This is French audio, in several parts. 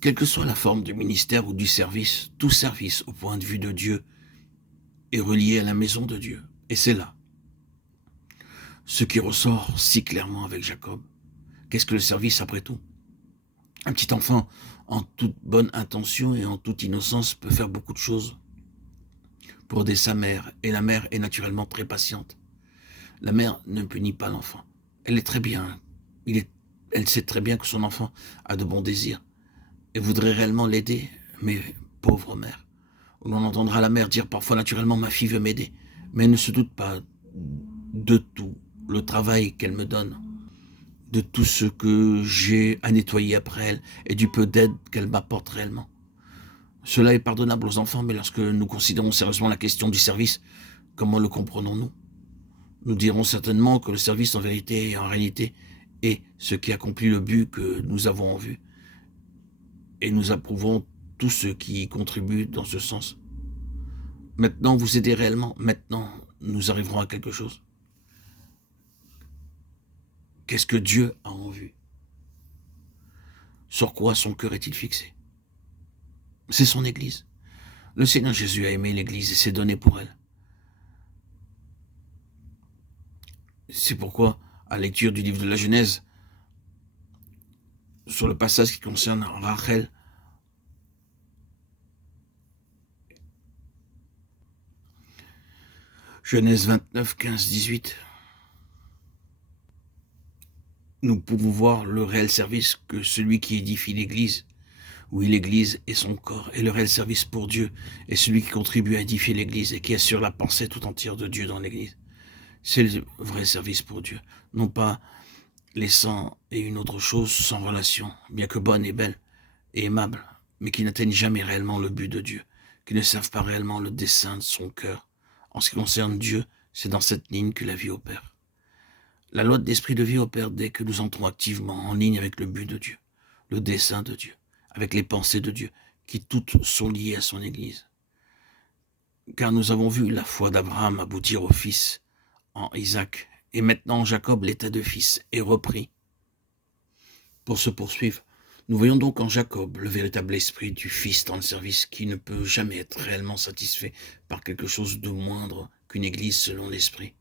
Quelle que soit la forme du ministère ou du service, tout service au point de vue de Dieu est relié à la maison de Dieu. Et c'est là ce qui ressort si clairement avec Jacob. Qu'est-ce que le service après tout? Un petit enfant, en toute bonne intention et en toute innocence, peut faire beaucoup de choses pour aider sa mère. Et la mère est naturellement très patiente. La mère ne punit pas l'enfant. Elle est très bien. Elle sait très bien que son enfant a de bons désirs et voudrait réellement l'aider. Mais pauvre mère. On entendra la mère dire parfois naturellement ma fille veut m'aider. Mais elle ne se doute pas de tout le travail qu'elle me donne, de tout ce que j'ai à nettoyer après elle et du peu d'aide qu'elle m'apporte réellement. Cela est pardonnable aux enfants, mais lorsque nous considérons sérieusement la question du service, comment le comprenons-nous? Nous dirons certainement que le service en vérité et en réalité est ce qui accomplit le but que nous avons en vue. Et nous approuvons tous ceux qui y contribuent dans ce sens. Maintenant, vous aidez réellement. Maintenant, nous arriverons à quelque chose. Qu'est-ce que Dieu a en vue? Sur quoi son cœur est-il fixé? C'est son Église. Le Seigneur Jésus a aimé l'Église et s'est donné pour elle. C'est pourquoi, à la lecture du livre de la Genèse, sur le passage qui concerne Rachel, Genèse 29, 15, 18, nous pouvons voir le réel service que celui qui édifie l'Église, oui, l'Église est son corps, et le réel service pour Dieu est celui qui contribue à édifier l'Église et qui assure la pensée tout entière de Dieu dans l'Église. C'est le vrai service pour Dieu, non pas les sangs et une autre chose sans relation, bien que bonne et belle et aimable, mais qui n'atteignent jamais réellement le but de Dieu, qui ne servent pas réellement le dessein de son cœur. En ce qui concerne Dieu, c'est dans cette ligne que la vie opère. La loi de l'esprit de vie opère dès que nous entrons activement en ligne avec le but de Dieu, le dessein de Dieu, avec les pensées de Dieu, qui toutes sont liées à son Église. Car nous avons vu la foi d'Abraham aboutir au fils en Isaac, et maintenant en Jacob l'état de fils est repris pour se poursuivre. Nous voyons donc en Jacob le véritable esprit du fils dans le service qui ne peut jamais être réellement satisfait par quelque chose de moindre qu'une église selon l'esprit.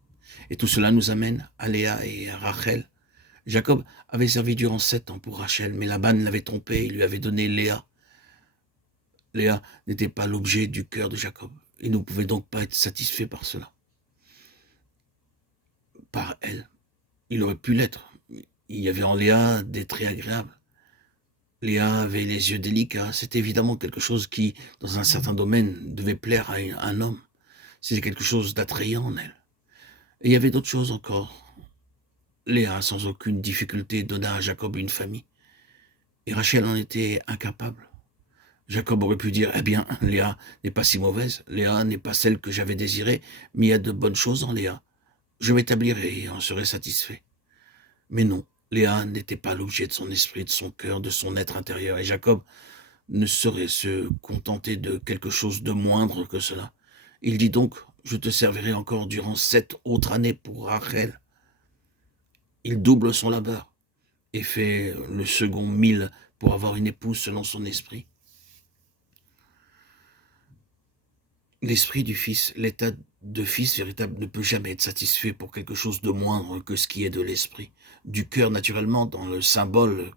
Et tout cela nous amène à Léa et à Rachel. Jacob avait servi durant 7 ans pour Rachel, mais Laban l'avait trompé et lui avait donné Léa. Léa n'était pas l'objet du cœur de Jacob. Il ne pouvait donc pas être satisfait par cela. Par elle. Il aurait pu l'être. Il y avait en Léa des traits agréables. Léa avait les yeux délicats. C'était évidemment quelque chose qui, dans un certain domaine, devait plaire à un homme. C'était quelque chose d'attrayant en elle. Et il y avait d'autres choses encore. Léa, sans aucune difficulté, donna à Jacob une famille. Et Rachel en était incapable. Jacob aurait pu dire, eh bien, Léa n'est pas si mauvaise. Léa n'est pas celle que j'avais désirée, mais il y a de bonnes choses en Léa. Je m'établirai et en serai satisfait. Mais non, Léa n'était pas l'objet de son esprit, de son cœur, de son être intérieur. Et Jacob ne saurait se contenter de quelque chose de moindre que cela. Il dit donc, je te servirai encore durant 7 autres années pour Rachel. Il double son labeur et fait le second 1000 pour avoir une épouse selon son esprit. L'esprit du Fils, l'état de Fils véritable ne peut jamais être satisfait pour quelque chose de moindre que ce qui est de l'esprit. Du cœur, naturellement, dans le symbole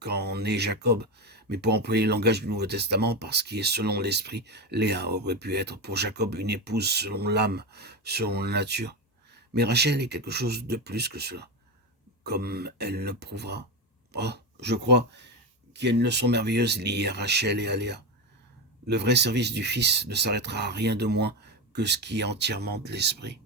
qu'en est Jacob, mais pour employer le langage du Nouveau Testament, parce qu'il est selon l'esprit, Léa aurait pu être pour Jacob une épouse selon l'âme, selon la nature. Mais Rachel est quelque chose de plus que cela, comme elle le prouvera. Oh, je crois qu'il y a une leçon merveilleuse liée à Rachel et à Léa. Le vrai service du Fils ne s'arrêtera à rien de moins que ce qui est entièrement de l'Esprit.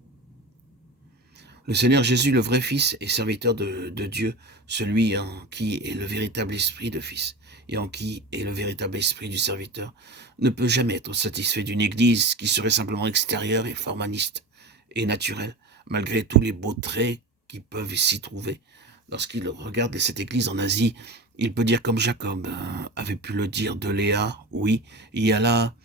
Le Seigneur Jésus, le vrai Fils et serviteur de Dieu, celui en qui est le véritable esprit de Fils et en qui est le véritable esprit du serviteur, ne peut jamais être satisfait d'une Église qui serait simplement extérieure et formaliste et naturelle, malgré tous les beaux traits qui peuvent s'y trouver. Lorsqu'il regarde cette Église en Asie, il peut dire comme Jacob avait pu le dire de Léa, oui, il y a là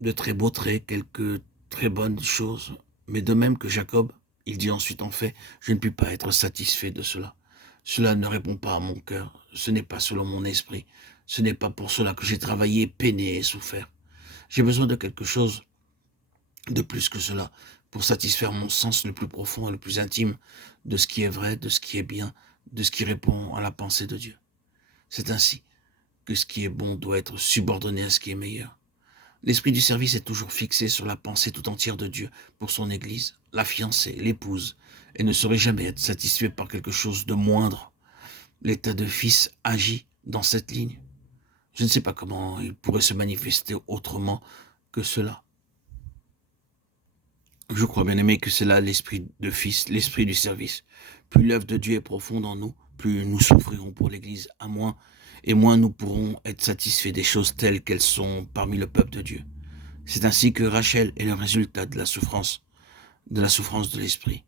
de très beaux traits, quelques très bonnes choses, mais de même que Jacob, il dit ensuite en fait, je ne puis pas être satisfait de cela. Cela ne répond pas à mon cœur, ce n'est pas selon mon esprit, Ce n'est pas pour cela que j'ai travaillé, peiné et souffert. J'ai besoin de quelque chose de plus que cela, pour satisfaire mon sens le plus profond et le plus intime de ce qui est vrai, de ce qui est bien, de ce qui répond à la pensée de Dieu. C'est ainsi que ce qui est bon doit être subordonné à ce qui est meilleur. L'esprit du service est toujours fixé sur la pensée tout entière de Dieu pour son Église, la fiancée, l'épouse, et ne saurait jamais être satisfait par quelque chose de moindre. L'état de fils agit dans cette ligne. Je ne sais pas comment il pourrait se manifester autrement que cela. Je crois, bien aimé, que c'est là l'esprit de fils, l'esprit du service. Plus l'œuvre de Dieu est profonde en nous, plus nous souffrirons pour l'Église, à moins, et moins nous pourrons être satisfaits des choses telles qu'elles sont parmi le peuple de Dieu. C'est ainsi que Rachel est le résultat de la souffrance de l'esprit.